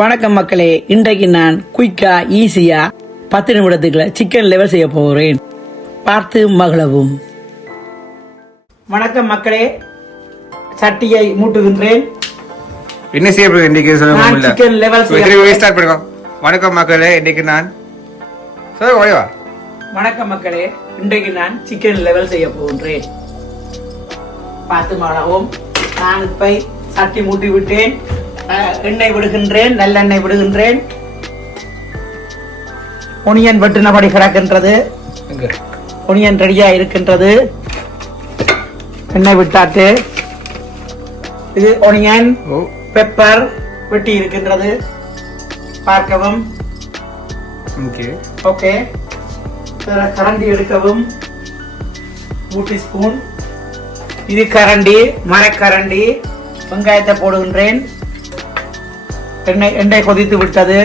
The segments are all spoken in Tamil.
வணக்கம் மக்களே, இன்றைக்கு நான் குயிக்கா ஈஸியா 10 நிமிடத்துக்குள்ள சிக்கன் லெவல் செய்ய போகிறேன். பார்த்து மகிழவும். வணக்கம் மக்களே, சட்டியை மூட்டுகின்றேன். என்ன செய்ய போறீங்க இன்னைக்கு சொல்லுங்க. சிக்கன் லெவல் செய்ய ஸ்டார்ட் பண்ணுங்க. வணக்கம் மக்களே, இன்னைக்கு நான் சொல்லுங்க. வணக்கம் மக்களே, இன்றைக்கு நான் சிக்கன் லெவல் செய்ய போகின்றேன். பார்த்து மகிழவும். நான் இப்ப சட்டி மூட்டி விட்டேன். எண்ணெய் விடுகின்றேன், நல்லெண்ணெய் விடுகின்றேன். ஒனியன் வெட்டினபடி கிடக்கின்றது. ஒனியன் ரெடியா இருக்கின்றது. எண்ணெய் விட்டாட்டு இது ஒனியன், பெப்பர் வெட்டி இருக்கின்றது. பார்க்கவும். ஓகே, கரண்டி எடுக்கவும். 2 டீஸ்பூன். இது கரண்டி, மரக்கரண்டி. வெங்காயத்தை போடுகின்றேன். எண்ணெய் கொதித்து விட்டது.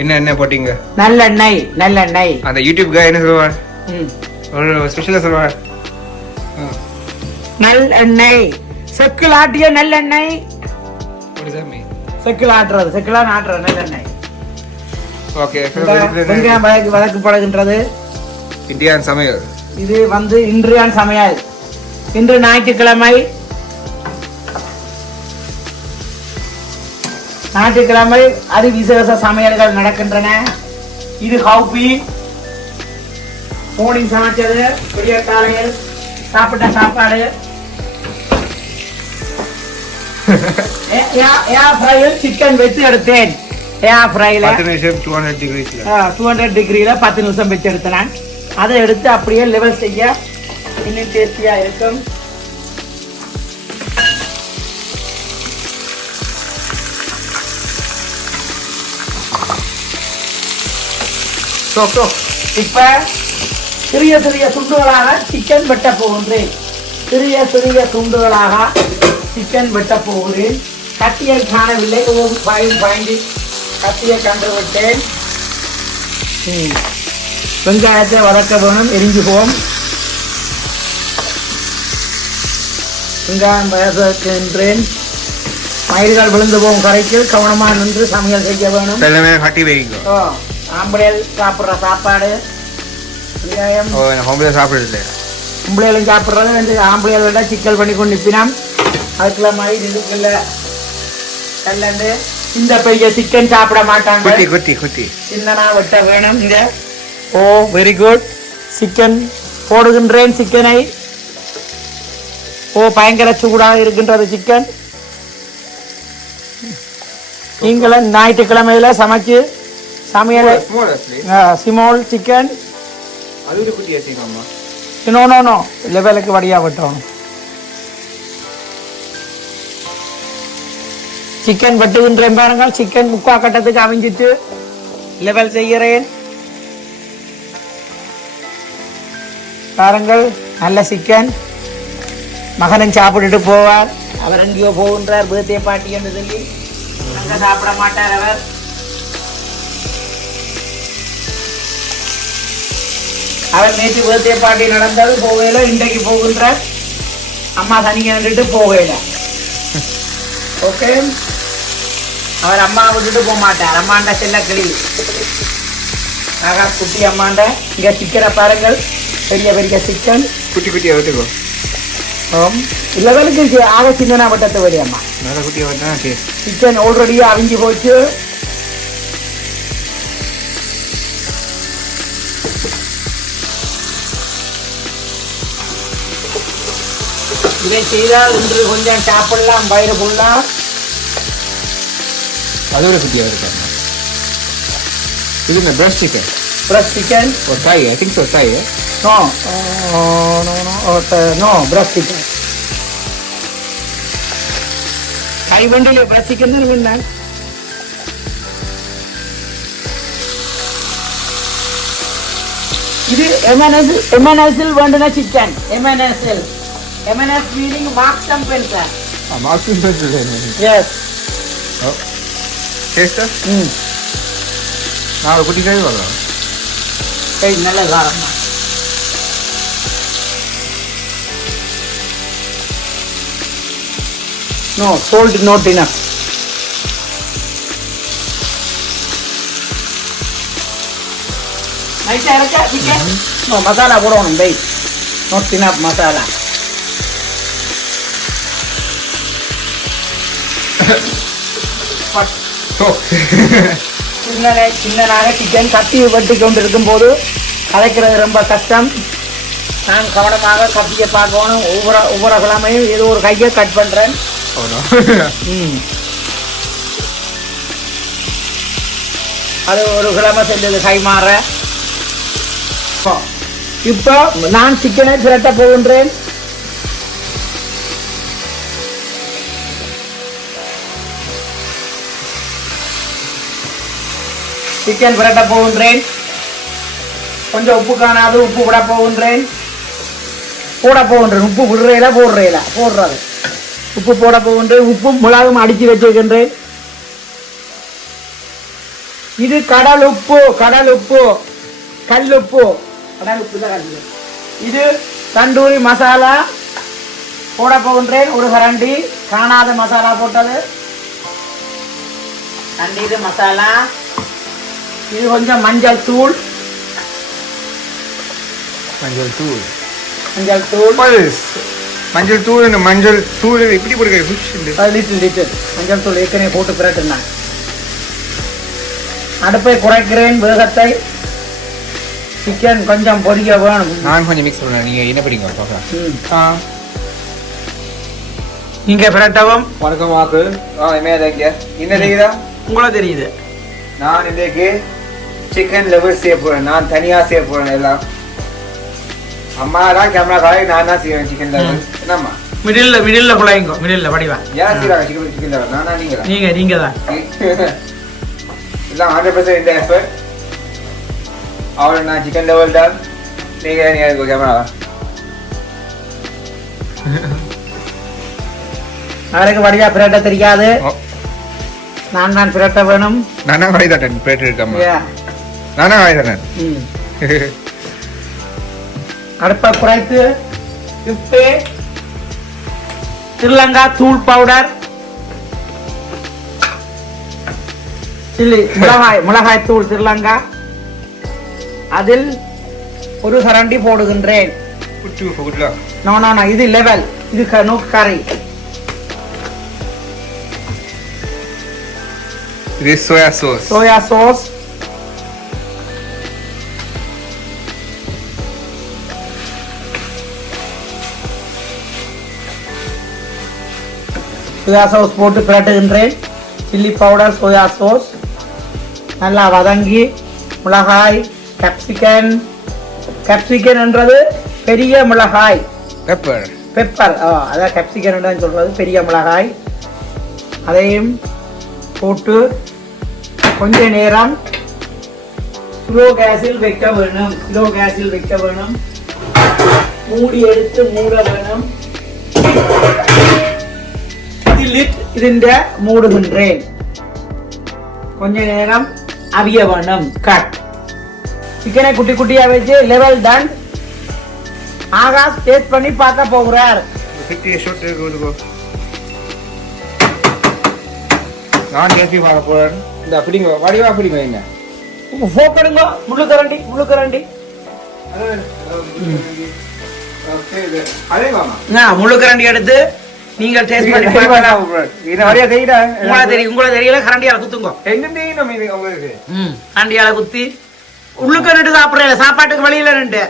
என்ன எண்ணெய் போட்டீங்க? நல்லெண்ணெய். நல்லெண்ணெய். அந்த யூடியூப் காய் என்ன சொல்வார்? ஒரு ஸ்பெஷலா சொல்வார். நல்லெண்ணெய், செக்கில் ஆட்டிய நல்லெண்ணெய். செக்கில் ஆட்டுறது, செக்கிலா ஆட்டுறது நல்லெண்ணெய். ஓகே, வெங்காயம் வதக்கப்படுகின்றது. இந்தியன் சமையல். இது இன்றையான் சமையல். இன்று ஞாயிற்றுக்கிழமை. ஞாயிற்றுக்கிழமை அது விசேஷ சமையல்கள் நடக்கின்றன. இது ஹவுபி மோர்னிங் சமைச்சது, பெரிய காலையில் சாப்பிட்ட சாப்பாடு. ஏர் ஃப்ரையில் சிக்கன் வச்சு எடுத்தேன். ஏர் ஃப்ரைல 200 டிகிரியில 10 நிமிஷம் வச்சு எடுத்தேன். அதை எடுத்து அப்படியே லெவல் செய்ய இன்னும் டேஸ்டியா இருக்கும். இப்ப சிறிய சிறிய துண்டுகளாக சிக்கன் வெட்ட போகின்றேன். சிறிய சிறிய துண்டுகளாக சிக்கன் வெட்ட போகிறேன். கத்தியை காணவில்லை, பாய்ந்து கத்தியை கண்டு விட்டேன். வெங்காயத்தை வதக்க வேணும், எரிஞ்சு போகும். வெங்காயம் வதக்கின்றேன். மயில்கள் விழுந்து போகும் கரைக்கில் கவனமாக நின்று சமையல் செய்ய வேணும். ஆம்பளையல் சாப்பிட்ற சாப்பாடு. சாப்பிடுறது ஆம்பளையிலும் சாப்பிட்றது வந்து ஆம்பளையோட சிக்கல் பண்ணி கொண்டு நிற்பினான். அதுக்குள்ள மாதிரி இதுக்குள்ள கல்லண்டு. இந்த பெரிய சிக்கன் சாப்பிட மாட்டாங்க, சின்னனா வெட்ட வேணும். இங்க வெரி குட். சிக்கன் போடுகின்றேன். சிக்கனை பயங்கர சூடாக இருக்கின்றது சிக்கன். நீங்களும் ஞாயிற்றுக்கிழமையில சமைச்சு சமையல் ஸ்மால் சிக்கன். நோ லெவலுக்கு வடியா வெட்டணும். சிக்கன் வெட்டுகின்றேன் பாருங்கள். சிக்கன் முக்கா கட்டத்துக்கு அவிஞ்சிட்டு லெவல் செய்கிறேன் பாருங்கள். நல்ல சிக்கன். மகனும் சாப்பிட்டுட்டு போவார். அவர் எங்கேயோ போகின்றார், பர்த்டே பார்ட்டி என்று சொல்லி. அங்க சாப்பிட மாட்டார் அவர். அவர் நேற்று பர்த்டே பார்ட்டி நடந்தது, போகல. இன்றைக்கு போகின்றார். அம்மா சனிக்கிட்டு போகல. ஓகே, அவர் அம்மா விட்டுட்டு போக மாட்டார். அம்மாண்ட செல்ல கிளி. ஆகா, குட்டி அம்மாண்ட. இங்க சிக்கனை பாருங்கள், பெரிய பெரிய சிக்கன். குட்டி குட்டியா விட்டுக்கோ. லெவலுக்கு ஆக சின்னனா வட்டத்தை வரி அம்மா. சிக்கன் ஆல்ரெடியா அவிஞ்சு போச்சு. இதை செய்தால் இன்று கொஞ்சம் சாப்பிடலாம், வயிறு ஃபுல்லாம். அதோட குட்டியா இருக்காங்க. இது என்ன பிரஸ்ட் சிக்கன்? பிரஸ்ட் சிக்கன் ஒரு தாய், ஐ திங்க் சோ தாய். No breast chicken. கை வண்டியில பிரஸ்ட் சிக்கன் தான் வேணா. இது எம்என்எஸ்இல் வேண்டுன chicken. M&S meaning Marks and Spencer. Marks and Spencer. Yes. Oh. Taste? நான் குட்டி கை வரலாம். கை நல்ல காரமா. No, salt not enough. நைட்டா இருக்கா சிக்கன் மசாலா போடணும் பை நாட் இனஃப் மசாலா சின்னனாக சிக்கன் கத்தி வெட்டி கொண்டு இருக்கும் போது கலைக்கிறது ரொம்ப கஷ்டம். நான் கவனமாக கத்தியை பார்க்கணும். ஒவ்வொரு கிழமையும் ஏதோ ஒரு கையை கட் பண்றேன். அது ஒரு கிழமை செஞ்சது கை மாற. இப்போ நான் சிக்கனை திரட்ட போகின்றேன். சிக்கன் புரட்ட போகின்றேன். கொஞ்சம் உப்பு காணாது உப்பு விட போகின்றேன். உப்பு விடுறையில போடுறது உப்பு போட போகின்றேன். உப்பும் மிளகும் அடித்து வச்சிருக்கின்றேன். இது கடல் உப்பு கல்லுப்பு தான். இது தந்தூரி மசாலா போட போகின்றேன். ஒரு கரண்டி காணாத மசாலா போட்டது. இது மசாலா. இது கொஞ்சம் மஞ்சள் தூள் எப்படி போடுறது? மஞ்சள் தூள் ஏற்கனவே போட்டு பிரட்டுனாங்க. அடுப்பை குறைக்கிறேன் வேகத்தை. சிக்கன் கொஞ்சம் பொரிக்க வேணும். நான் கொஞ்சம் மிக்ஸ் பண்ணேன். நீங்க என்ன படிங்க நீங்க பிரட்டவும் வணக்கம் வாக்கு என்ன உங்கள தெரியுது. நான் இன்னைக்கு சிக்கன் லெவல் செய்ய போறேன். நான் தனியா செய்ய போறேன். எல்லாம் அம்மா தான் கேமரா காய், நான் தான் செய்வேன் சிக்கன் லெவல். என்னம்மா மிடில்ல குழைங்கோ. மிடில்ல படிவா யார் செய்வாங்க சிக்கன் லெவல்? நானா நீங்க தான் எல்லாம் 100% இந்த எஃபர்ட். அவளை நான் சிக்கன் லெவல் தான். நீங்க கேமரா அவருக்கு வடிவா பிரட்ட தெரியாது. நான் பிரட்ட வேணும். நானா வாய்தாட்டன் பிரட்டு நானா வாய்தாட்டன். அடுப்பை குறைத்து உப்பு, ஸ்ரீலங்கா தூள் பவுடர், சில்லி மிளகாய் தூள் ஸ்ரீலங்கா, அதில் ஒரு கரண்டி போடுகின்றேன். இது லெவல். இது கறி. இது சோயா சாஸ். சோயா சாஸ் போட்டு பிரட்டுகின்றேன். சில்லி பவுடர், சோயா சாஸ் நல்லா வதங்கி, மிளகாய், கேப்சிகன் என்றது பெரிய மிளகாய். பெப்பர் அதான் கேப்சிகன் சொல்றது, பெரிய மிளகாய். அதையும் போட்டு கொஞ்ச நேரம் ஸ்லோ கேஸில் வைக்க வேணும். மூடி எடுத்து மூட வேணும். ഇതിന്റെ മൂടുகின்றேன். கொஞ்ச நேரம் அவிய வேணும். கட். சிக்கனை குட்டி குட்டியா வச்சு லெவல் டன். ஆகாஷ் டேஸ்ட் பண்ணி பார்க்க போகிறார். நான் டேஸ்ட் பார்க்க போறேன். இந்த அப்படிங்க வடிவா அப்படிங்க என்ன போக்கடுங்க. முள்ளு கரண்டி முள்ளு கரண்டி எடுத்து நீங்கள் டேஸ்ட் பண்ணி பார்க்கலாம். உங்களை தெரியல. கரண்டியால குத்துங்க. கரண்டியால குத்தி உள்ளுக்கு ரெண்டு சாப்பிடல. சாப்பாட்டுக்கு வழியில ரெண்டு.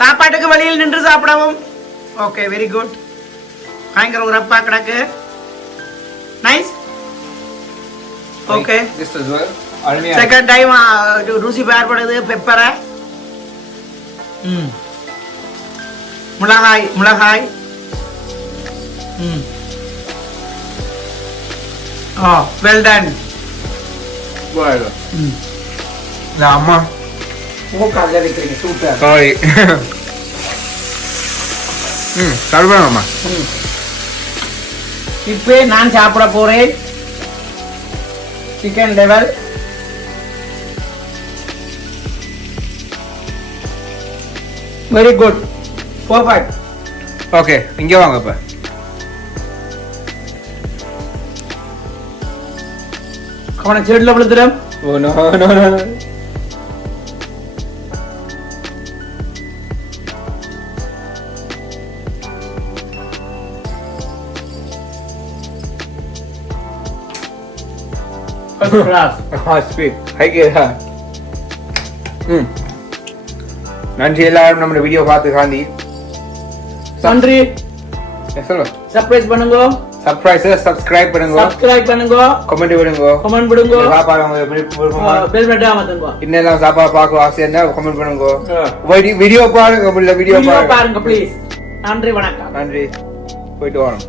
சாப்பாட்டுக்கு வழியில் நின்று சாப்பிடவும். Okay, very good. பயங்கர உரப்பா கிடக்கு. நைஸ். ஓகே, செகண்ட் டைம் ருசி பார்ப்படுது. பெப்பரை, மிளகாய். Well done. அம்மா சூப்பர். சாரி. சாப்பிடுவாங்கம்மா. இப்போ நான் சாப்பிட போறேன். Chicken level. Very good. Perfect. Okay, இங்க வாங்க. இப்ப அவனை செடியில் விழுந்துடும். Oh no, no, no. First class. Speak. Hi, Kira. நன்றி எல்லாரும் நம்ம வீடியோ பார்த்து காந்தி நன்றி. சொல்லு. சர்ப்ரைஸ் பண்ணுங்க. சப்ஸ்கிரைப் பண்ணுங்க. சப்ஸ்கிரைப் பண்ணுங்க. கமெண்ட் விடுங்க. கமெண்ட் விடுங்க. சாப்பாடு உங்களுக்கு பெல் பட்டன் அமர்த்துங்க. இன்னெல்லாம் சாப்பாடு பார்க்க ஆசையா இருந்தா கமெண்ட் பண்ணுங்க. வீடியோ பாருங்க. வீடியோ பாருங்க ப்ளீஸ். நன்றி, வணக்கம். நன்றி. போயிட்டு வரோம்.